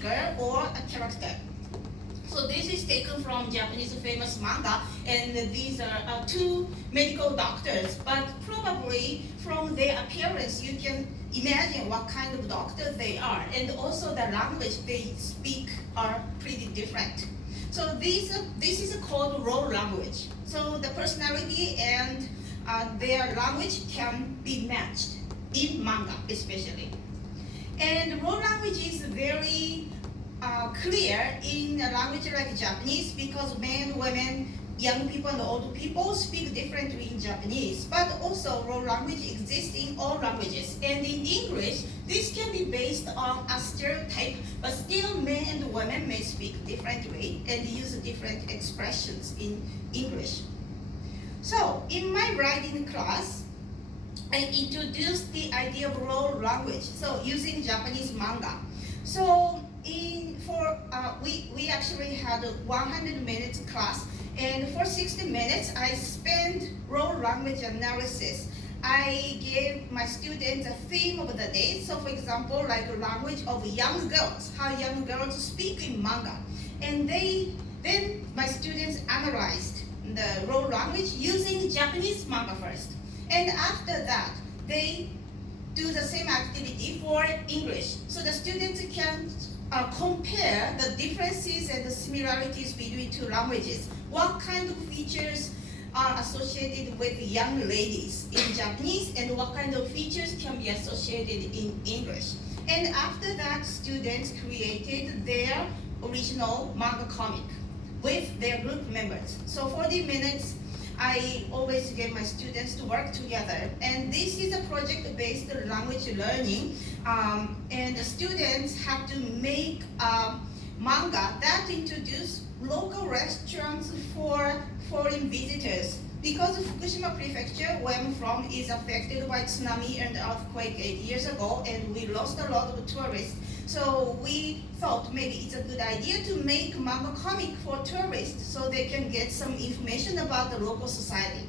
figure or a character. So this is taken from Japanese famous manga, and these are two medical doctors, but probably from their appearance you can imagine what kind of doctors they are, and also the language they speak are pretty different. So this is called role language. So the personality and their language can be matched in manga especially. And role language is very clear in a language like Japanese because men, women, young people, and old people speak differently in Japanese. But also, role language exists in all languages. And in English, this can be based on a stereotype, but still, men and women may speak differently and use different expressions in English. So, in my writing class, I introduced the idea of role language, so using Japanese manga. So we actually had a 100 minutes class, and for 60 minutes I spent role language analysis. I gave my students a theme of the day. So for example, like language of young girls, how young girls speak in manga. And then my students analyzed the role language using Japanese manga first. And after that, they do the same activity for English. So the students can compare the differences and the similarities between two languages. What kind of features are associated with young ladies in Japanese, and what kind of features can be associated in English. And after that, students created their original manga comic with their group members. So 40 minutes, I always get my students to work together. And this is a project-based language learning. And the students have to make a manga that introduce local restaurants for foreign visitors. Because Fukushima Prefecture, where I'm from, is affected by tsunami and earthquake 8 years ago, and we lost a lot of tourists. So we thought maybe it's a good idea to make manga comic for tourists so they can get some information about the local society.